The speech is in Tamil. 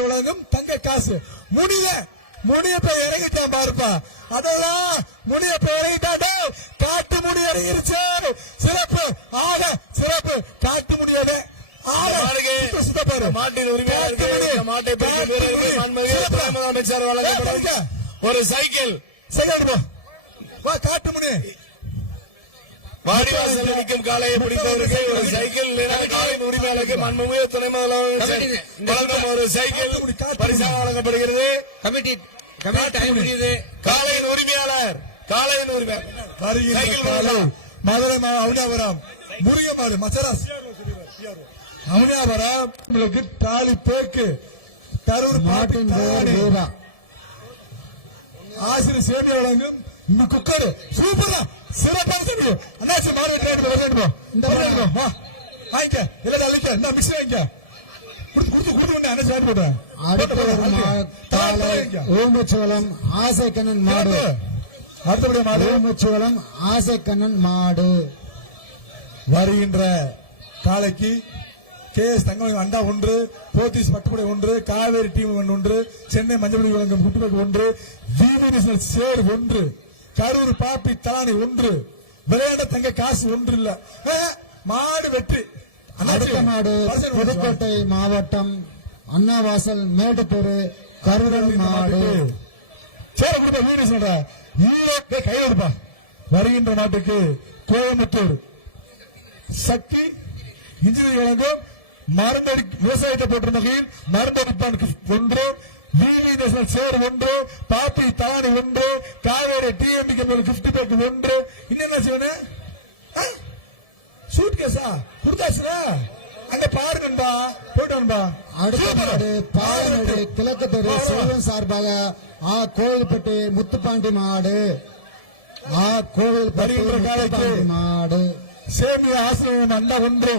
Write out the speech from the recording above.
என்று வழங்கும் தங்க காசு. முனியப்ப இறங்கிட்டான் பாருப்பா. அதெல்லாம் முனியப்ப இறங்கிட்டாண்டே. காட்டு முடி இறங்கிருச்சு. சிறப்பு, ஆக சிறப்பு. காட்டு முடியாது மாட்டின் உரிமையாளருக்கு மாட்டை அமைச்சர் வழங்கப்படும் ஒரு சைக்கிள். காட்டு முடி வாடிவாசல் நிற்கும் காளையை பிடித்தவருக்கு ஒரு சைக்கிள், காலையின் உரிமையாளருக்கு மாண்புமிகு துணை முதலமைச்சர் வழங்கும் ஒரு சைக்கிள் பரிசாக வழங்கப்படுகிறது. காளையின் உரிமையாளர் மதுரை அவுனியாபுரம் முருகமாடு மசராஸ் அவுனியாபுரம் தாலி பேக்கு கரூர் மாட்டின் ஆசிரியர் சேவை வழங்கும் குக்கர். சூப்பரா சிறப்பான சரி. அண்ணாச்சி மாடு இந்த வாங்கிக்க இல்ல அழிக்க இந்த மிக்ஸ் வாங்கிக்க கொடுத்து அண்ணாச்சி வாங்கி போட்டேன். ஓமச்சோளம் ஆசைக்கண்ணன் மாடு. அடுத்தபடி மாடு ஓமச்சோளம் ஆசைக்கண்ணன் மாடு. வருகின்ற காலைக்கு KS தங்கம் அண்டா 1, போத்தீஸ் பட்டுப்படை 1, காவேரி டீம் 1, சென்னை மஞ்சள் வழங்கும் குட்டுப்பேக் 1, VV சேர் 1, கரூர் பாப்பி தலானி 1, விளையாட தங்க காசு 1 இல்ல. மாடு வெற்றி. அடுத்த மாடு புதுக்கோட்டை மாவட்டம் அண்ணாவாசல் மேட்டுத்தெரு கருடன் மாடு. சேர கொடுப்பா வீடு சொல்ற கையை கொடுப்பா. வருகின்ற நாட்டுக்கு கோயம்புத்தூர் சக்தி இன்ஜினியர் வழங்கும் மருந்தடி விவசாயத்தை போட்ட வகையில் மருந்தடிப்பான் 1, VV நேஷனல் சேர் 1, பாப்பி தானி 1, காவேரி TMDK கிஃப்ட் பேக் 1. இன்னும் செய்வேன் சூட் கேஸா கொடுத்தாச்சுல அங்க பாருங்கன்பா போயிட்டு. அடுத்த பாலமேடு கிழக்கு தெரு செல்வன் சார்பாக கோவில்பட்டி முத்துப்பாண்டி மாடு. கோவில்பட்டி மாடு சேமியா ஆசிரியர் அண்டா 1.